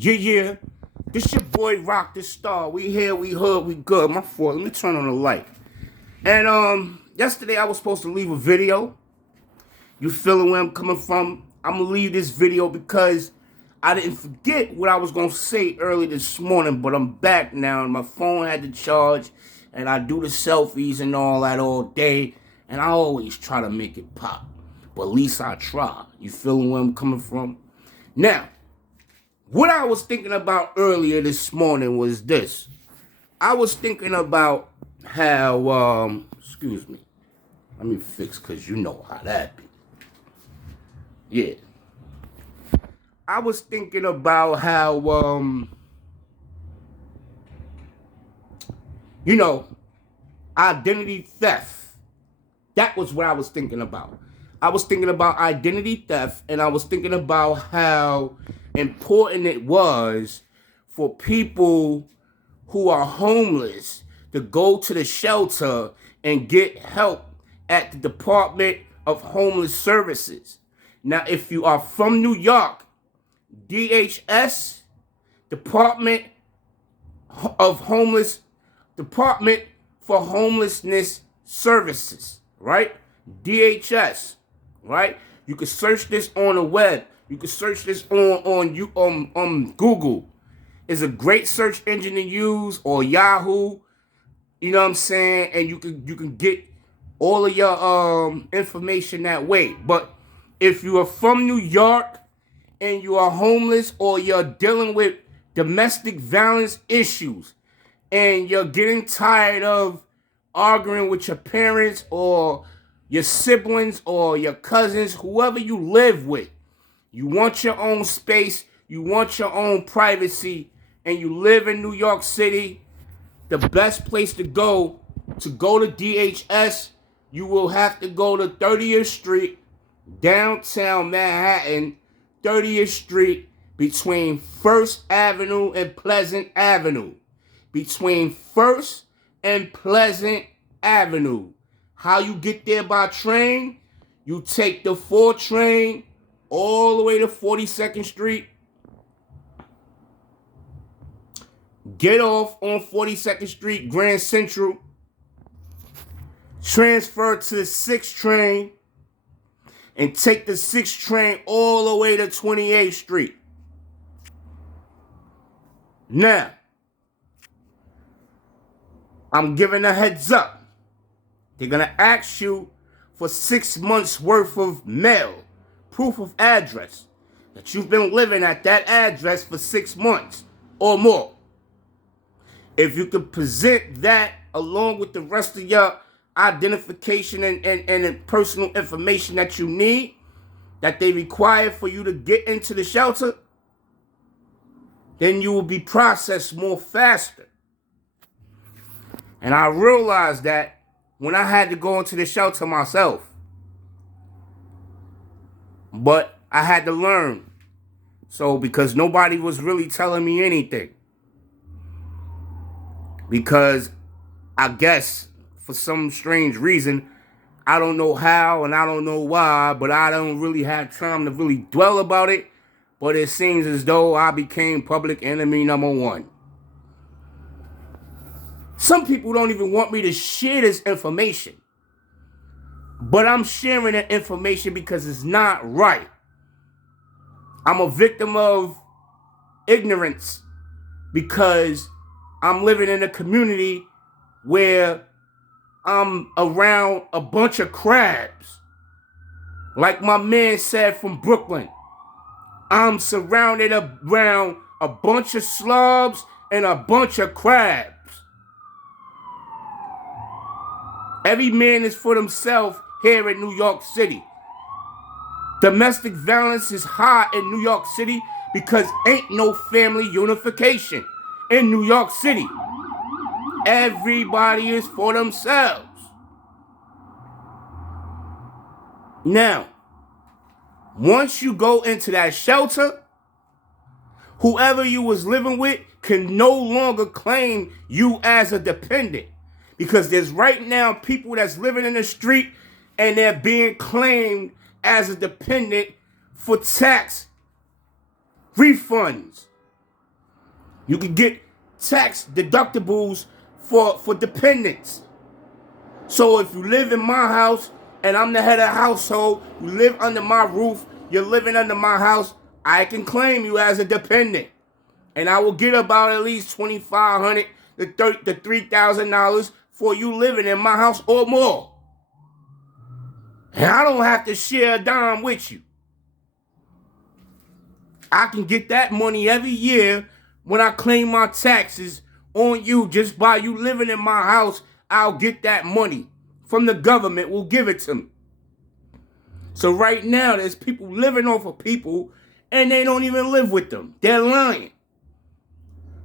Yeah. This your boy Rocdastar. We here, we hood, we good. My fault. Let me turn on the light. And yesterday I was supposed to leave a video. You feeling where I'm coming from? I'm gonna leave this video because I didn't forget what I was gonna say early this morning, but I'm back now and my phone had to charge and I do the selfies and all that all day, and I always try to make it pop. But at least I try. You feeling where I'm coming from? Now, what I was thinking about earlier this morning was this. I was thinking about how, excuse me, let me fix, because you know how that be. Yeah. I was thinking about how, identity theft. That was what I was thinking about. I was thinking about identity theft, and I was thinking about how important it was for people who are homeless to go to the shelter and get help at the Department of Homeless Services. Now, if you are from New York, DHS, Department for Homelessness Services, right? DHS, right? You can search this on the web. You can search this on Google. It's a great search engine to use, or Yahoo. You know what I'm saying? And you can get all of your information that way. But if you are from New York and you are homeless, or you're dealing with domestic violence issues and you're getting tired of arguing with your parents or your siblings or your cousins, whoever you live with, you want your own space, you want your own privacy, and you live in New York City, the best place to go to DHS, you will have to go to 30th Street, downtown Manhattan, 30th Street, between 1st Avenue and Pleasant Avenue. Between 1st and Pleasant Avenue. How you get there by train? You take the 4 train all the way to 42nd Street. Get off on 42nd Street, Grand Central. Transfer to the 6th train. And take the 6th train all the way to 28th Street. Now, I'm giving a heads up. They're going to ask you for 6 months worth of mail, proof of address, that you've been living at that address for 6 months or more. If you can present that along with the rest of your identification and personal information that you need, that they require for you to get into the shelter, then you will be processed more faster. And I realized that when I had to go into the shelter myself. But I had to learn. So, because nobody was really telling me anything. Because I guess for some strange reason, I don't know how and I don't know why, but I don't really have time to really dwell about it. But it seems as though I became public enemy number 1. Some people don't even want me to share this information. But I'm sharing that information because it's not right. I'm a victim of ignorance because I'm living in a community where I'm around a bunch of crabs. Like my man said from Brooklyn, I'm surrounded around a bunch of slobs and a bunch of crabs. Every man is for themselves here in New York City. Domestic violence is high in New York City because ain't no family unification in New York City. Everybody is for themselves. Now, once you go into that shelter, whoever you was living with can no longer claim you as a dependent. Because there's right now people that's living in the street and they're being claimed as a dependent for tax refunds. You can get tax deductibles for dependents. So if you live in my house and I'm the head of the household, you live under my roof, you're living under my house, I can claim you as a dependent. And I will get about at least $2,500 to $3,000 for you living in my house or more. And I don't have to share a dime with you. I can get that money every year when I claim my taxes on you just by you living in my house. I'll get that money from the government. Will give it to me. So right now, there's people living off of people, and they don't even live with them. They're lying.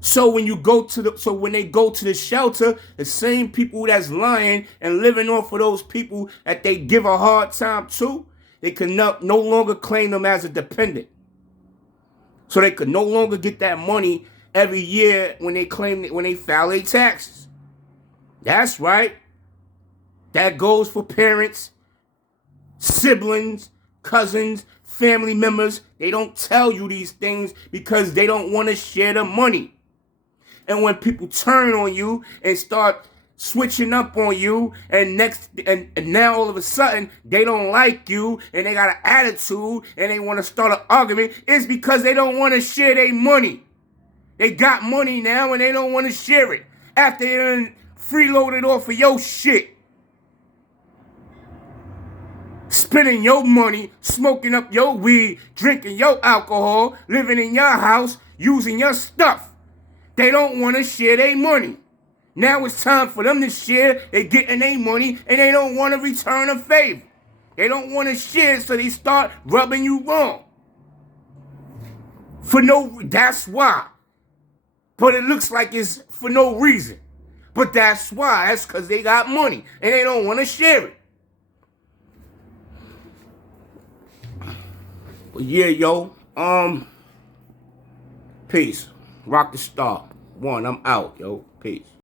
So when they go to the shelter, the same people that's lying and living off of those people that they give a hard time to, they can no longer claim them as a dependent. So they could no longer get that money every year when they file their taxes. That's right. That goes for parents, siblings, cousins, family members. They don't tell you these things because they don't want to share the money. And when people turn on you and start switching up on you, and now all of a sudden they don't like you and they got an attitude and they want to start an argument, it's because they don't want to share their money. They got money now and they don't want to share it after they freeloaded off of your shit. Spending your money, smoking up your weed, drinking your alcohol, living in your house, using your stuff. They don't want to share their money. Now it's time for them to share. They're getting their money and they don't want to return a favor. They don't want to share, so they start rubbing you wrong. That's why. But it looks like it's for no reason. But that's why. That's because they got money and they don't want to share it. But yeah, yo. Peace. Rocdastar 1. I'm out, yo. Peace.